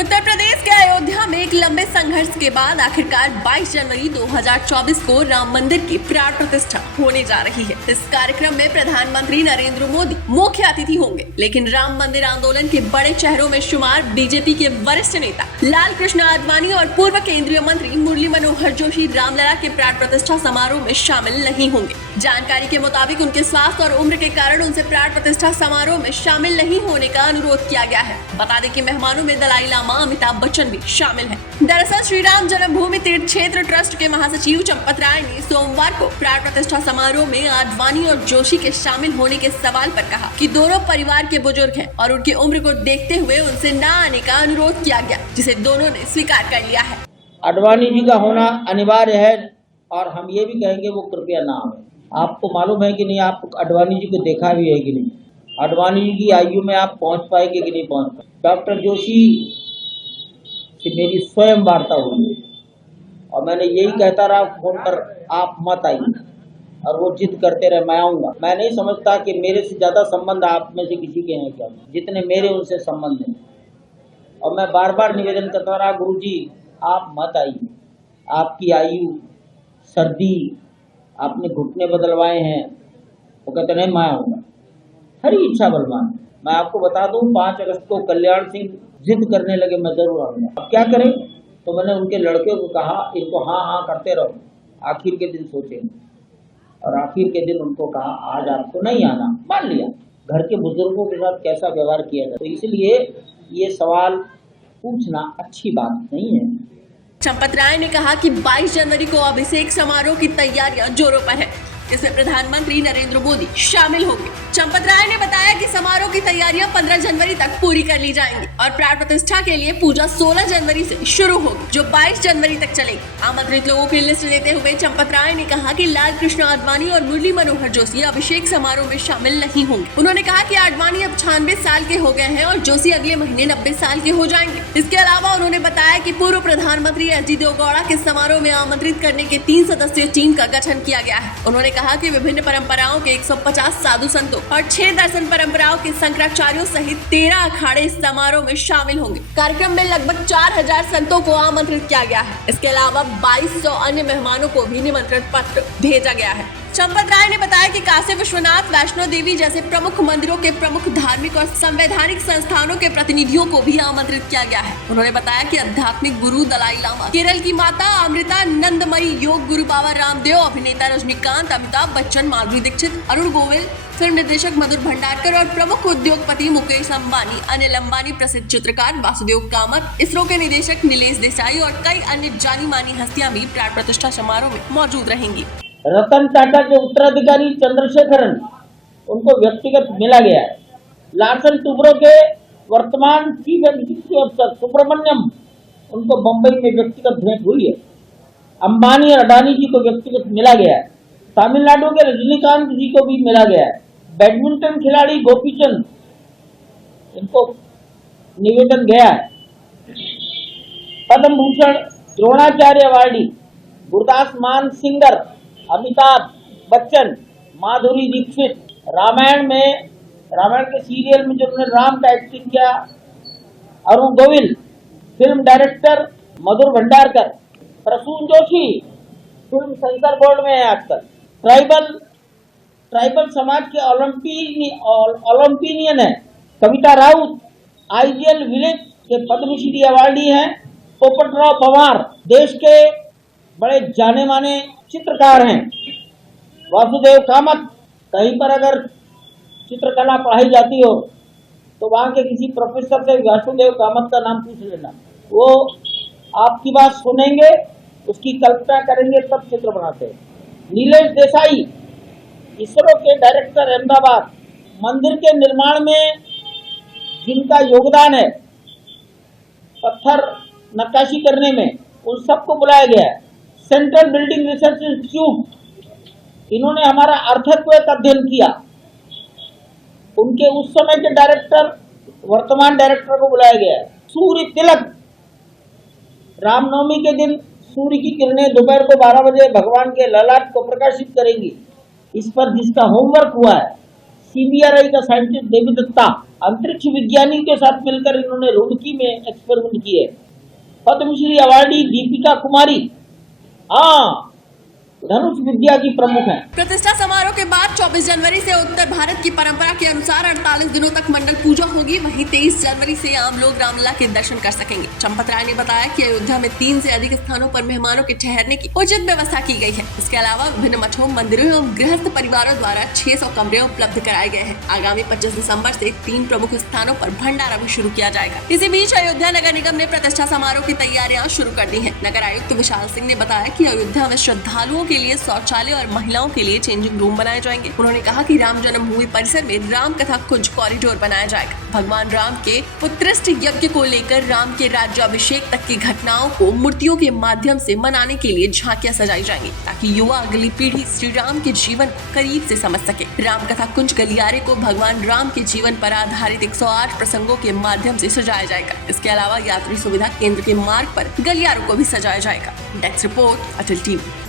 उत्तर प्रदेश के अयोध्या में एक लंबे संघर्ष के बाद आखिरकार 22 जनवरी 2024 को राम मंदिर की प्राण प्रतिष्ठा होने जा रही है। इस कार्यक्रम में प्रधानमंत्री नरेंद्र मोदी मुख्य अतिथि होंगे, लेकिन राम मंदिर आंदोलन के बड़े चेहरों में शुमार बीजेपी के वरिष्ठ नेता लाल कृष्ण आडवाणी और पूर्व केंद्रीय मंत्री मुरली मनोहर जोशी रामलला के प्राण प्रतिष्ठा समारोह में शामिल नहीं होंगे। जानकारी के मुताबिक उनके स्वास्थ्य और उम्र के कारण उनसे प्राण प्रतिष्ठा समारोह में शामिल नहीं होने का अनुरोध किया गया है। बता दें कि मेहमानों में दलाई लामा अमिताभ बच्चन भी शामिल हैं। दरअसल श्री राम जन्मभूमि तीर्थ क्षेत्र ट्रस्ट के महासचिव चंपत राय ने सोमवार को प्राण प्रतिष्ठा समारोह में आडवाणी और जोशी के शामिल होने के सवाल पर कहा कि दोनों परिवार के बुजुर्ग हैं और उनकी उम्र को देखते हुए उनसे न आने का अनुरोध किया गया, जिसे दोनों ने स्वीकार कर लिया है। आडवाणी जी का होना अनिवार्य है और हम ये भी कहेंगे वो कृपया ना आए। आपको मालूम है कि नहीं, आप आडवाणी जी को देखा भी है कि नहीं, आडवाणी जी की आयु में आप पहुंच पाएंगे कि नहीं पहुंच पाए। डॉक्टर जोशी से मेरी स्वयं वार्ता हुई और मैंने यही कहता रहा फोन पर, आप मत आइए, और वो जिद करते रहे मैं आऊँगा। मैं नहीं समझता कि मेरे से ज़्यादा संबंध आप में से किसी के हैं क्या, जितने मेरे उनसे संबंध हैं। और मैं बार बार निवेदन करता रहा, गुरुजी आप मत आइए, आपकी आयु, सर्दी, आपने घुटने बदलवाए हैं। वो कहते नहीं मैं आऊँगा, हरी इच्छा बलवान। मैं आपको बता दूं 5 अगस्त को कल्याण सिंह जिद करने लगे मैं जरूर आऊँगा। अब क्या करें, तो मैंने उनके लड़के को कहा इनको हाँ हाँ करते रहो, आखिर के दिन सोचेंगे। और आखिर के दिन उनको कहा आज आपको नहीं आना, मान लिया। घर के बुजुर्गों के साथ कैसा व्यवहार किया जाए, तो इसलिए ये सवाल पूछना अच्छी बात नहीं है। चंपत राय ने कहा कि 22 जनवरी को अभिषेक समारोह की तैयारियां जोरों पर है, इसमें प्रधानमंत्री नरेंद्र मोदी शामिल होंगे। चंपत राय ने बताया कि समारोह की तैयारियां 15 जनवरी तक पूरी कर ली जाएंगी और प्राण प्रतिष्ठा के लिए पूजा 16 जनवरी से शुरू होगी, जो 22 जनवरी तक चलेगी। आमंत्रित लोगों की लिस्ट देते हुए चंपत राय ने कहा कि लाल कृष्ण आडवाणी और मुरली मनोहर जोशी अभिषेक समारोह में शामिल नहीं होंगे। उन्होंने कहा कि आडवाणी अब 96 साल के हो गए हैं और जोशी अगले महीने 90 साल के हो जाएंगे। इसके अलावा उन्होंने बताया कि पूर्व प्रधानमंत्री एच.डी. देवगौड़ा के समारोह में आमंत्रित करने के 3 सदस्यीय टीम का गठन किया गया है। उन्होंने कहा कि विभिन्न परंपराओं के 150 साधु संतों और 6 दर्शन परंपराओं के शंकराचार्यों सहित 13 अखाड़े इस समारोह में शामिल होंगे। कार्यक्रम में लगभग 4000 संतों को आमंत्रित किया गया है। इसके अलावा 2200 अन्य मेहमानों को भी निमंत्रण पत्र भेजा गया है। चंपत राय ने बताया कि काशी विश्वनाथ, वैष्णो देवी जैसे प्रमुख मंदिरों के प्रमुख धार्मिक और संवैधानिक संस्थानों के प्रतिनिधियों को भी आमंत्रित किया गया है। उन्होंने बताया कि आध्यात्मिक गुरु दलाई लामा, केरल की माता अमृता नंदमयी, योग गुरु बाबा रामदेव, अभिनेता रजनीकांत, अमिताभ बच्चन, माधुरी दीक्षित, अरुण गोविल, फिल्म निर्देशक मधुर भंडारकर और प्रमुख उद्योगपति मुकेश अंबानी, अनिल अंबानी, प्रसिद्ध चित्रकार वासुदेव कामत, इसरो के निदेशक नीलेश देसाई और कई अन्य जानी मानी हस्तियां भी प्राण प्रतिष्ठा समारोह में मौजूद रहेंगी। रतन टाटा के उत्तराधिकारी चंद्रशेखरन, उनको व्यक्तिगत मिला गया है। लार्सन टुब्रो के वर्तमान चीफ एग्जीक्यूटिव अफसर सुब्रमण्यम, उनको बंबई में व्यक्तिगत भेंट हुई है। अंबानी और अडानी जी को व्यक्तिगत मिला गया है। तमिलनाडु के रजनीकांत जी को भी मिला गया है। बैडमिंटन खिलाड़ी गोपीचंद, इनको निवेदन गया है। पद्म भूषण द्रोणाचार्य अवार्डी गुरदास मान सिंगर, अमिताभ बच्चन, माधुरी दीक्षित, रामायण के सीरियल में जो उन्होंने राम का एक्टिंग किया, Arun Govil, film director Madhur Bhandarkar, Prasoon Joshi film censor board में है आजकल, ट्राइबल समाज के ओलंपियन है कविता राउत, आईजीएल विलेज के पद्मश्री अवार्डी हैं पोपटराव पवार, देश के बड़े जाने माने चित्रकार हैं वासुदेव कामत। कहीं पर अगर चित्रकला पढ़ाई जाती हो तो वहां के किसी प्रोफेसर से वासुदेव कामत का नाम पूछ लेना, वो आपकी बात सुनेंगे, उसकी कल्पना करेंगे, तब चित्र बनाते हैं। नीलेश देसाई, इसरो के डायरेक्टर अहमदाबाद, मंदिर के निर्माण में जिनका योगदान है, पत्थर नक्काशी करने में, उन सबको बुलाया गया है। सेंट्रल बिल्डिंग रिसर्च इंस्टीट्यूट, इन्होंने हमारा अर्थक्वेक अध्ययन किया, उनके उस समय के डायरेक्टर वर्तमान डायरेक्टर को बुलाया गया है। सूर्य तिलक, रामनवमी के दिन सूर्य की किरणें दोपहर को 12 बजे भगवान के ललाट को प्रकाशित करेंगी। इस पर जिसका होमवर्क हुआ है CBRI का साइंटिस्ट देवी दत्ता, अंतरिक्ष विज्ञानी के साथ मिलकर इन्होंने रुड़की में एक्सपेरिमेंट किए। पद्मश्री अवार्डी दीपिका कुमारी, हाँ, धनुष विद्या की प्रमुख है। प्रतिष्ठा समारोह के बाद 24 जनवरी से उत्तर भारत की परंपरा के अनुसार 48 दिनों तक मंडल पूजा होगी। वहीं 23 जनवरी से आम लोग रामलला के दर्शन कर सकेंगे। चंपत राय ने बताया कि अयोध्या में 3 से अधिक स्थानों पर मेहमानों के ठहरने की उचित व्यवस्था की गई है। इसके अलावा विभिन्न मठों, मंदिरों एवं गृहस्थ परिवारों द्वारा 600 कमरे उपलब्ध कराए गए हैं। आगामी 25 दिसंबर से 3 प्रमुख स्थानों पर भंडारा भी शुरू किया जाएगा। इसी बीच अयोध्या नगर निगम ने प्रतिष्ठा समारोह की तैयारियां शुरू कर दी है। नगर आयुक्त विशाल सिंह ने बताया कि अयोध्या में श्रद्धालुओं के लिए शौचालय और महिलाओं के लिए चेंजिंग रूम बनाए जाएंगे। उन्होंने कहा कि राम जन्मभूमि परिसर में राम कथा कुंज कॉरिडोर बनाया जाएगा। भगवान राम के पुत्रष्ट यज्ञ को लेकर राम के राज्याभिषेक तक की घटनाओं को मूर्तियों के माध्यम से मनाने के लिए झांकियां सजाई जाएंगी, ताकि युवा अगली पीढ़ी श्री राम के जीवन को करीब से समझ सके। राम कथा कुंज गलियारे को भगवान राम के जीवन पर आधारित 108 प्रसंगों के माध्यम से सजाया जाएगा। इसके अलावा यात्री सुविधा केंद्र के मार्ग पर गलियारों को भी सजाया जाएगा। डेस्क रिपोर्ट, अटल टीवी।